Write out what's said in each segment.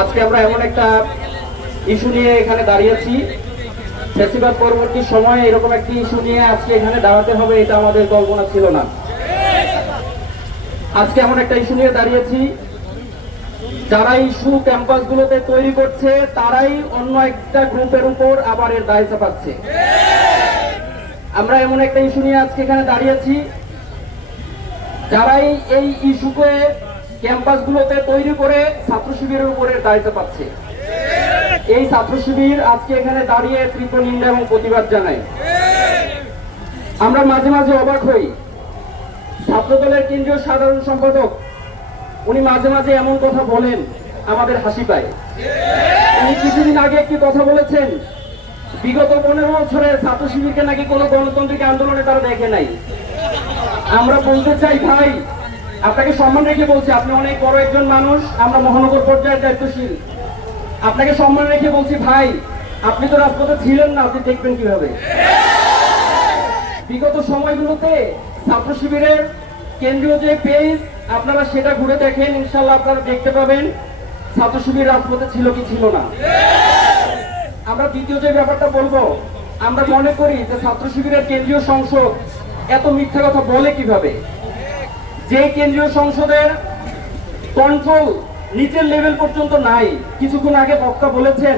আজকে আমরা এমন একটা ইস্যু নিয়ে এখানে দাঁড়িয়েছি, ফেস্টিভ্যাল পরবর্তী সময়ে এরকম একটি ইস্যু নিয়ে আজকে এখানে দাঁড়াতে হবে, এটা আমাদের কল্পনা ছিল না। আজকে এমন একটা ইস্যু নিয়ে দাঁড়িয়েছি, যারা ইস্যু ক্যাম্পাসগুলোতে তৈরি করছে তারাই অন্য একটা গ্রুপের উপর আবার এর দায় চাপাচ্ছে। আমরা এমন একটা ইস্যু নিয়ে আজকে এখানে দাঁড়িয়েছি, যারাই এই ইস্যুকে ক্যাম্পাসগুলোতে তৈরি করে ছাত্র শিবিরের উপরে দায় চাপাচ্ছে। এই ছাত্র শিবির আজকে এখানে দাঁড়িয়ে তীব্র নিন্দা এবং প্রতিবাদ জানায়। আমরা মাঝে মাঝে অবাক হই, ছাত্রদলের কেন্দ্রীয় সাধারণ সম্পাদক উনি মাঝে মাঝে এমন কথা বলেন আমাদের হাসি পায়। উনি কিছুদিন আগে একটি কথা বলেছেন, বিগত 15 বছরের ছাত্র শিবিরকে নাকি কোনো গণতান্ত্রিক আন্দোলনে তারা দেখে নাই। আমরা বলতে চাই ভাই, আপনাকে সম্মান রেখে বলছি, আপনি অনেক বড় একজন মানুষ, আমরা মহানগর পর্যায়ের দায়িত্বশীল, আপনাকে সম্মান রেখে বলছি ভাই, আপনি তো রাজপথে ছিলেন না, আপনি দেখবেন কিভাবে। বিগত সময়গুলোতে ছাত্র শিবিরের কেন্দ্রীয় যে পেজ আপনারা সেটা ঘুরে দেখেন, ইনশাল্লাহ আপনারা দেখতে পাবেন ছাত্র শিবির রাজপথে ছিল কি ছিল না। আমরা দ্বিতীয় যে ব্যাপারটা বলবো, আমরা মনে করি যে ছাত্র শিবিরের কেন্দ্রীয় সংসদ এত মিথ্যা কথা বলে কিভাবে। যে কেন্দ্রীয় সংসদের কন্ট্রোল নিচের লেভেল পর্যন্ত নাই। কিছুক্ষণ আগে বক্তা বলেছেন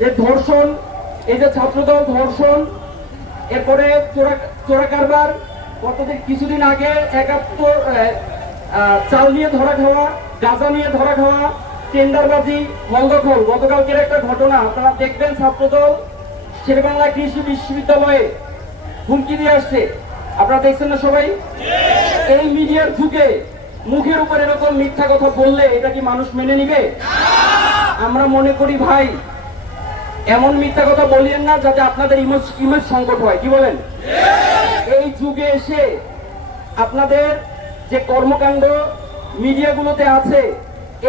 যে ধর্ষণ, এই যে ছাত্রদল ধর্ষণ, এরপরে চোরা কারবার, কিছুদিন আগে 71 চাল নিয়ে ধরা খাওয়া, গাঁজা নিয়ে ধরা খাওয়া, টেন্ডারবাজি, মলদখল। গতকালকের একটা ঘটনা আপনারা দেখবেন, ছাত্রদল শেরেবাংলা কৃষি বিশ্ববিদ্যালয়ে হুমকি দিয়ে আসছে, আপনারা দেখছেন না সবাই। এই মিডিয়ার যুগে মুখের উপর এরকম মিথ্যা কথা বললে এটা কি মানুষ মেনে নিবে? আমরা মনে করি ভাই, এমন মিথ্যা কথা বলিয়েন না যাতে আপনাদের ইমেজ সংকট হয়। কি বলেন? এই যুগে এসে আপনাদের যে কর্মকাণ্ড মিডিয়াগুলোতে আছে,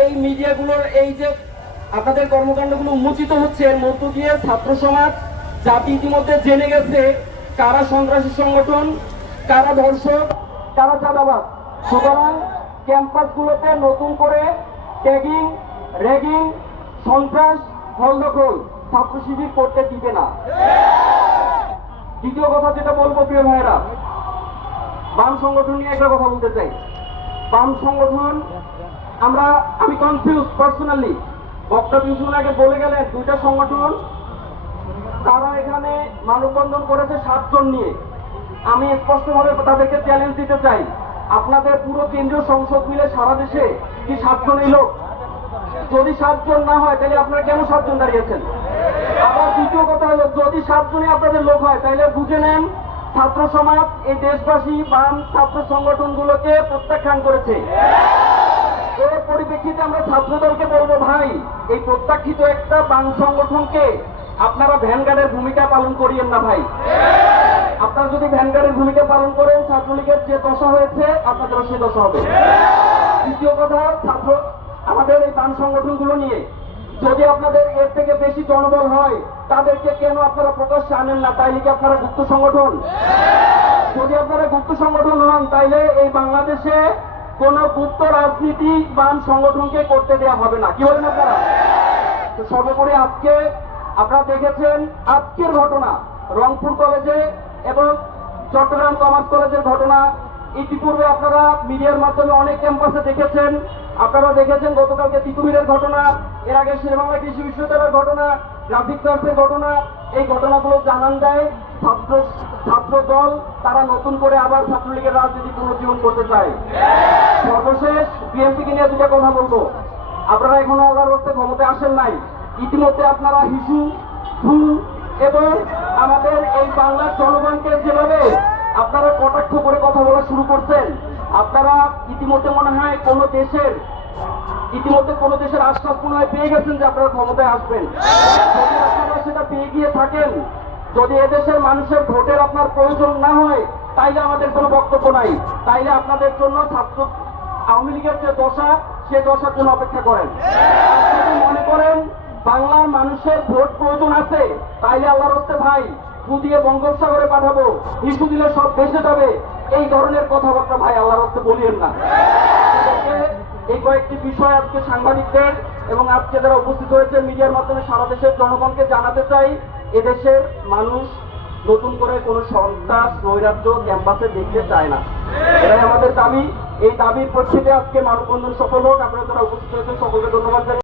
এই মিডিয়াগুলোর এই যে আপনাদের কর্মকাণ্ডগুলো উন্মোচিত হচ্ছে, এর মধ্য দিয়ে ছাত্র সমাজ জাতি ইতিমধ্যে জেনে গেছে কারা সন্ত্রাসী সংগঠন, কারা ধর্ষক, কারা চাঁদাবাজ। সুতরাং ক্যাম্পাসগুলোতে নতুন করে ট্যাগিং, র্যাগিং, সন্ত্রাস, হলদখল ছাত্র শিবির করতে দিবে না। দ্বিতীয় কথা যেটা বলবো প্রিয় ভাইয়েরা, বাম সংগঠন নিয়ে একটা কথা বলতে চাই। বাম সংগঠন আমি কনফিউজ পার্সোনালি। বক্তা কিছুদিন আগে বলে গেলেন দুইটা সংগঠন তারা এখানে মানববন্ধন করেছে 7 জন নিয়ে। আমি স্পষ্টভাবে তাদেরকে চ্যালেঞ্জ দিতে চাই, আপনাদের পুরো কেন্দ্রীয় সংসদ মিলে সারা দেশে কি 7 জনই লোক? যদি 7 জন না হয় তাহলে আপনারা কেন 7 জন দাঁড়িয়েছেন? আবার দ্বিতীয় কথা হলো, যদি 7 জনই আপনাদের লোক হয় তাহলে বুঝে নেন ছাত্র সমাজ, এই দেশবাসী বাম ছাত্র সংগঠনগুলোকে প্রত্যাখ্যান করেছে। এর পরিপ্রেক্ষিতে আমরা ছাত্রদলকে বলবো, ভাই এই প্রত্যাখ্যিত একটা বাম সংগঠনকে আপনারা ভ্যানগার্ডের ভূমিকা পালন করিয়েন না ভাই। আপনারা যদি ভ্যানগার্ডের ভূমিকা পালন করেন, ছাত্রলীগের যে দশা হয়েছে আপনাদেরও সে দশা হবে। দ্বিতীয় কথা, আমাদের এই বাম সংগঠনগুলো নিয়ে যদি আপনাদের এর থেকে বেশি জনবল হয়, তাদেরকে কেন আপনারা প্রকাশ্যে আনেন না? তাইলে কি আপনারা গুপ্ত সংগঠন? যদি আপনারা গুপ্ত সংগঠন হন, তাইলে এই বাংলাদেশে কোন গুপ্ত রাজনীতি বাম সংগঠনকে করতে দেওয়া হবে না। কি বলেন আপনারা? তো সর্বোপরি আজকে আপনারা দেখেছেন আজকের ঘটনা, রংপুর কলেজে এবং চট্টগ্রাম কমার্স কলেজের ঘটনা। ইতিপূর্বে আপনারা মিডিয়ার মাধ্যমে অনেক ক্যাম্পাসে দেখেছেন, আপনারা দেখেছেন গতকালকে তিতুমিরের ঘটনা, এর আগে শেরেবাংলা কৃষি বিশ্ববিদ্যালয়ের ঘটনা, গ্রাফিক্স আর্টসের ঘটনা। এই ঘটনাগুলো জানান দেয় ছাত্র দল তারা নতুন করে আবার ছাত্রলীগের রাজনীতি পুনর্জীবন করতে চায়। সর্বশেষ বিএনপিকে নিয়ে দুটো কথা বলবো। আপনারা এখনো আল্লাহর রাস্তায় ক্ষমতায় আসেন নাই, ইতিমধ্যে আপনারা হিসু, ফুল এবং আমাদের এই বাংলার জনগণকে যেভাবে আপনারা কটাক্ষ করে কথা বলা শুরু করছেন, আপনারা ইতিমধ্যে মনে হয় কোনো দেশের আশ্বাস মনে হয় পেয়ে গেছেন যে আপনারা ক্ষমতায় আসবেন। যদি আপনারা সেটা পেয়ে গিয়ে থাকেন, যদি এদেশের মানুষের ভোটের আপনার প্রয়োজন না হয়, তাইলে আমাদের কোনো বক্তব্য নাই। তাইলে আপনাদের জন্য আওয়ামী লীগের যে দশা, সে দশার জন্য অপেক্ষা করেন। যদি মনে করেন বাংলার মানুষের ভোট প্রয়োজন আছে, তাইলে আল্লাহর রাস্তে ভাই দিয়ে বঙ্গোপসাগরে পাঠাবো, ইস্যু দিলে সব ভেসে যাবে, এই ধরনের কথাবার্তা ভাই আল্লাহর রাস্তে বলিয়েন না। এই কয়েকটি বিষয় আজকে সাংবাদিকদের এবং আজকে যারা উপস্থিত হয়েছে মিডিয়ার মাধ্যমে সারা দেশের জনগণকে জানাতে চাই, এদেশের মানুষ নতুন করে কোনো সন্ত্রাস নৈরাজ্য ক্যাম্পাসে দেখতে চায় না। এটাই আমাদের দাবি। এই দাবির প্রেক্ষিতে আজকে মানববন্ধন সফল হোক। আপনারা যারা উপস্থিত হয়েছেন সকলকে ধন্যবাদ জানাই।